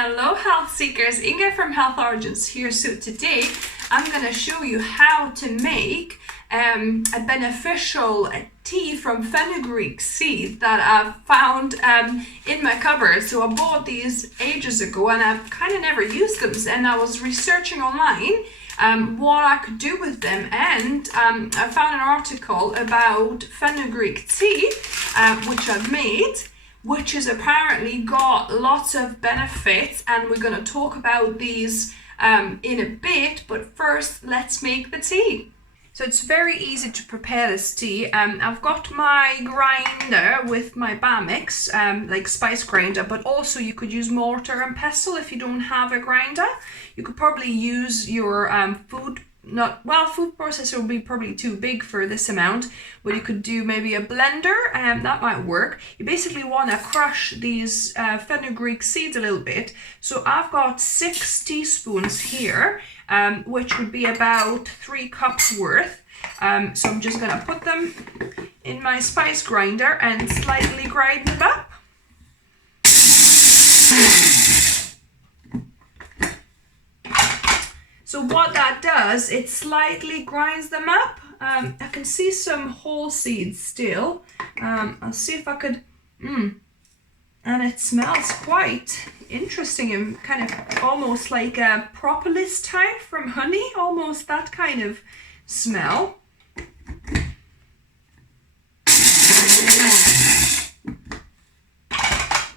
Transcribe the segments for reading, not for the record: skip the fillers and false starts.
Hello health seekers, Inga from Health Origins here. So today I'm going to show you how to make a beneficial tea from fenugreek seed that I've found in my cupboard. So I bought these ages ago and I've kind of never used them, and I was researching online what I could do with them, and I found an article about fenugreek tea which I've made, which has apparently got lots of benefits, and we're going to talk about these in a bit. But first, let's make the tea. So it's very easy to prepare this tea. I've got my grinder with my bar mix, like spice grinder, but also you could use mortar and pestle if you don't have a grinder. You could probably use your food processor would be probably too big for this amount, but you could do maybe a blender, and that might work. You basically want to crush these fenugreek seeds a little bit. So I've got 6 teaspoons here, which would be about 3 cups worth. So I'm just gonna put them in my spice grinder and slightly grind them up. So what that does, it slightly grinds them up. I can see some whole seeds still. I'll see if I could, and it smells quite interesting and kind of almost like a propolis type from honey, almost that kind of smell.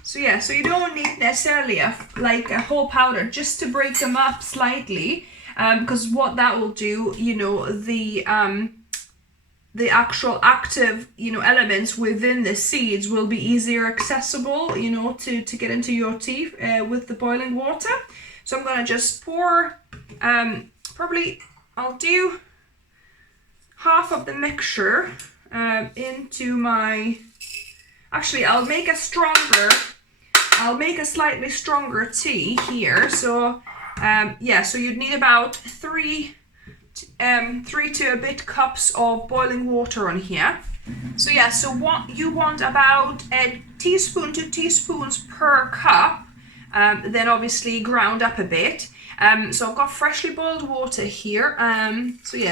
So yeah, so you don't need necessarily a whole powder, just to break them up slightly. Because what that will do, the actual active, elements within the seeds will be easier accessible, to get into your tea with the boiling water. So I'm gonna just pour, I'll do half of the mixture into my, actually I'll make a slightly stronger tea here. So so you'd need about 3 to a bit cups of boiling water on here. So what you want about a teaspoon to teaspoons per cup, then obviously ground up a bit. So I've got freshly boiled water here.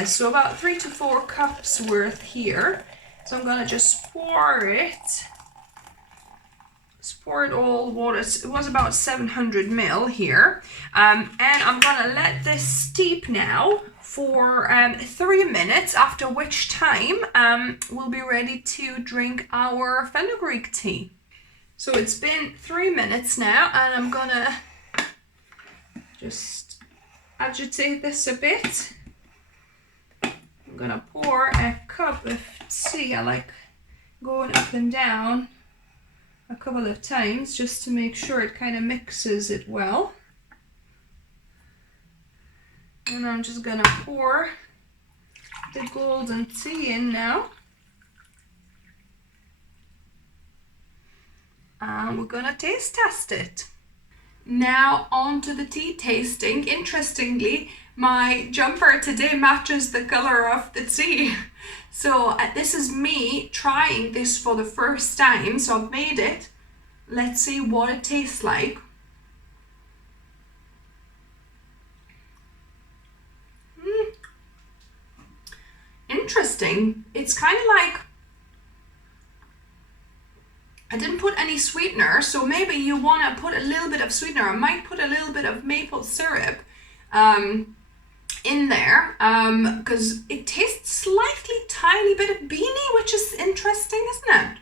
So about 3 to 4 cups worth here. So I'm gonna just pour it all water. It was about 700 ml here, and I'm gonna let this steep now for 3 minutes, after which time we'll be ready to drink our fenugreek tea. So it's been 3 minutes now, and I'm gonna just agitate this a bit. I'm gonna pour a cup of tea. I like going up and down a couple of times just to make sure it kind of mixes it well. And I'm just gonna pour the golden tea in now. And we're gonna taste test it. Now on to the tea tasting. Interestingly, my jumper today matches the color of the tea. So this is me trying this for the first time. So I've made it. Let's see what it tastes like. Interesting. It's kind of like, I didn't put any sweetener, so maybe you want to put a little bit of sweetener. I might put a little bit of maple syrup in there, because it tastes slightly tiny bit of beanie, which is interesting, isn't it?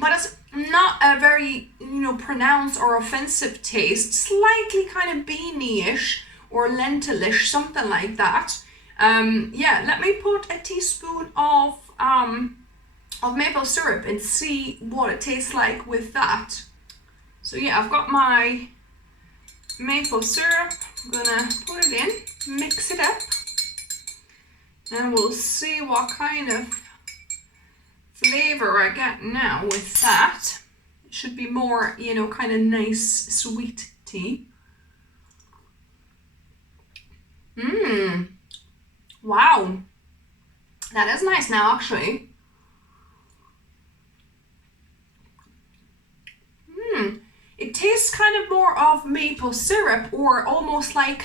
But it's not a very, pronounced or offensive taste. Slightly kind of beanie-ish or lentil-ish, something like that. Let me put a teaspoon of maple syrup and see what it tastes like with that. So I've got my maple syrup. I'm gonna put it in, mix it up, and we'll see what kind of flavor I get now with that. It should be more, kind of nice sweet tea. Wow, that is nice now, actually. kind of more of maple syrup, or almost like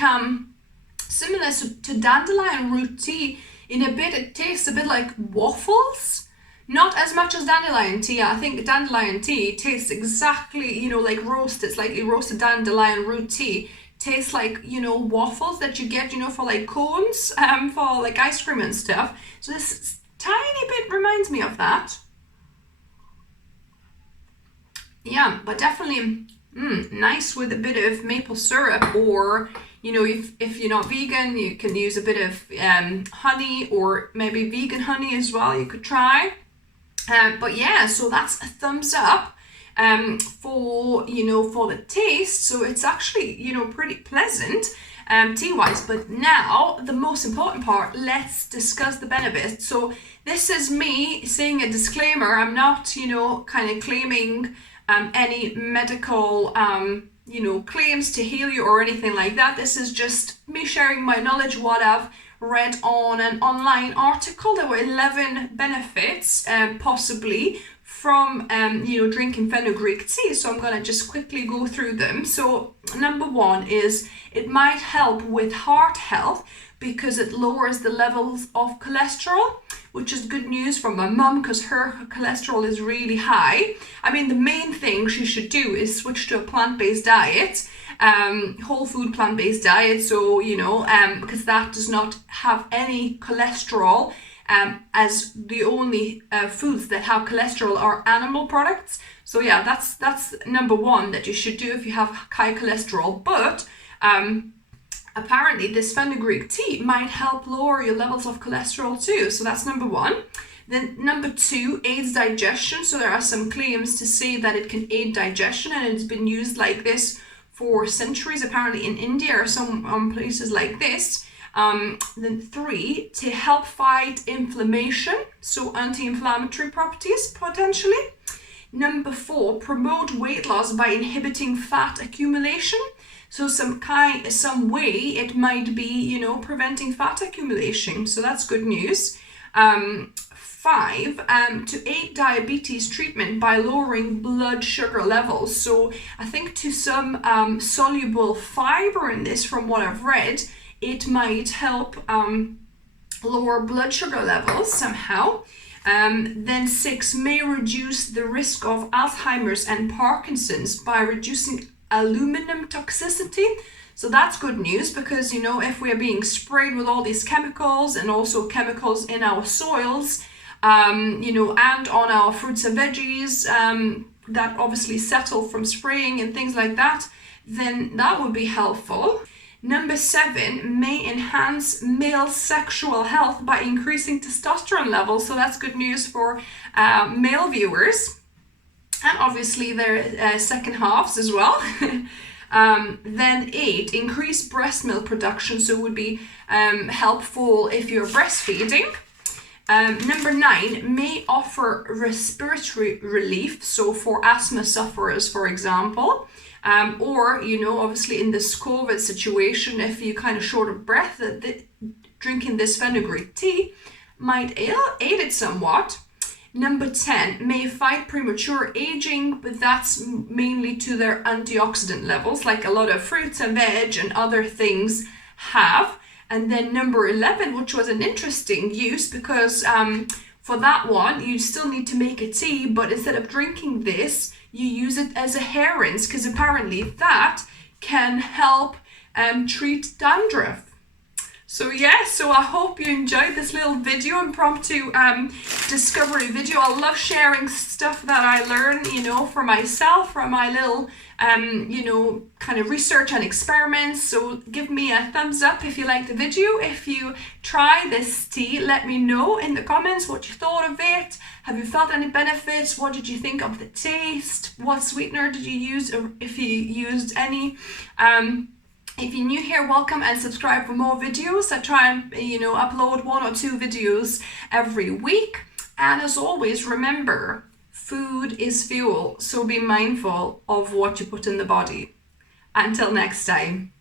similar to dandelion root tea. In a bit, it tastes a bit like waffles. Not as much as dandelion tea. I think dandelion tea tastes exactly, you know, like roasted, slightly roasted dandelion root tea. Tastes like, you know, waffles that you get, you know, for like cones, for like ice cream and stuff. So this tiny bit reminds me of that. Yeah, but definitely nice with a bit of maple syrup, or, you know, if you're not vegan, you can use a bit of honey, or maybe vegan honey as well, you could try. But yeah, so that's a thumbs up for, you know, for the taste. So it's actually, you know, pretty pleasant tea wise. But now the most important part, let's discuss the benefits. So this is me saying a disclaimer. I'm not, you know, kind of claiming any medical you know, claims to heal you or anything like that. This is just me sharing my knowledge, what I've read on an online article. There were 11 benefits possibly from you know, drinking fenugreek tea. So I'm going to just quickly go through them. So number one is it might help with heart health because it lowers the levels of cholesterol, which is good news from my mum because her cholesterol is really high. I mean, the main thing she should do is switch to a plant-based diet, whole food plant-based diet. So, you know, because that does not have any cholesterol, as the only foods that have cholesterol are animal products. So yeah, that's number one that you should do if you have high cholesterol. But apparently this fenugreek tea might help lower your levels of cholesterol too. So that's number one. Then number two, aids digestion. So there are some claims to say that it can aid digestion, and it's been used like this for centuries, apparently in India or some places like this. Then three, to help fight inflammation. So anti-inflammatory properties potentially. Number four, promote weight loss by inhibiting fat accumulation. So some way it might be, you know, preventing fat accumulation. So that's good news. Five, to aid diabetes treatment by lowering blood sugar levels. So I think to some soluble fiber in this, from what I've read, it might help lower blood sugar levels somehow. Then six, may reduce the risk of Alzheimer's and Parkinson's by reducing aluminum toxicity. So that's good news because, you know, if we are being sprayed with all these chemicals, and also chemicals in our soils, you know, and on our fruits and veggies that obviously settle from spraying and things like that, then that would be helpful. Number seven, may enhance male sexual health by increasing testosterone levels. So that's good news for male viewers, and obviously their second halves as well. Then eight, increase breast milk production. So it would be helpful if you're breastfeeding. Number nine, may offer respiratory relief. So for asthma sufferers, for example. Or, you know, obviously in this COVID situation, if you're kind of short of breath, drinking this fenugreek tea might aid it somewhat. Number 10, may fight premature aging, but that's mainly to their antioxidant levels, like a lot of fruits and veg and other things have. And then number 11, which was an interesting use, because for that one, you still need to make a tea, but instead of drinking this, you use it as a hair rinse, because apparently that can help treat dandruff. So yeah, so I hope you enjoyed this little video, impromptu discovery video. I love sharing stuff that I learn, you know, for myself, from my little, you know, kind of research and experiments. So give me a thumbs up if you like the video. If you try this tea, let me know in the comments what you thought of it. Have you felt any benefits? What did you think of the taste? What sweetener did you use, or if you used any? If you're new here, welcome, and subscribe for more videos. I try and, you know, upload 1 or 2 videos every week. And as always, remember, food is fuel, so be mindful of what you put in the body. Until next time.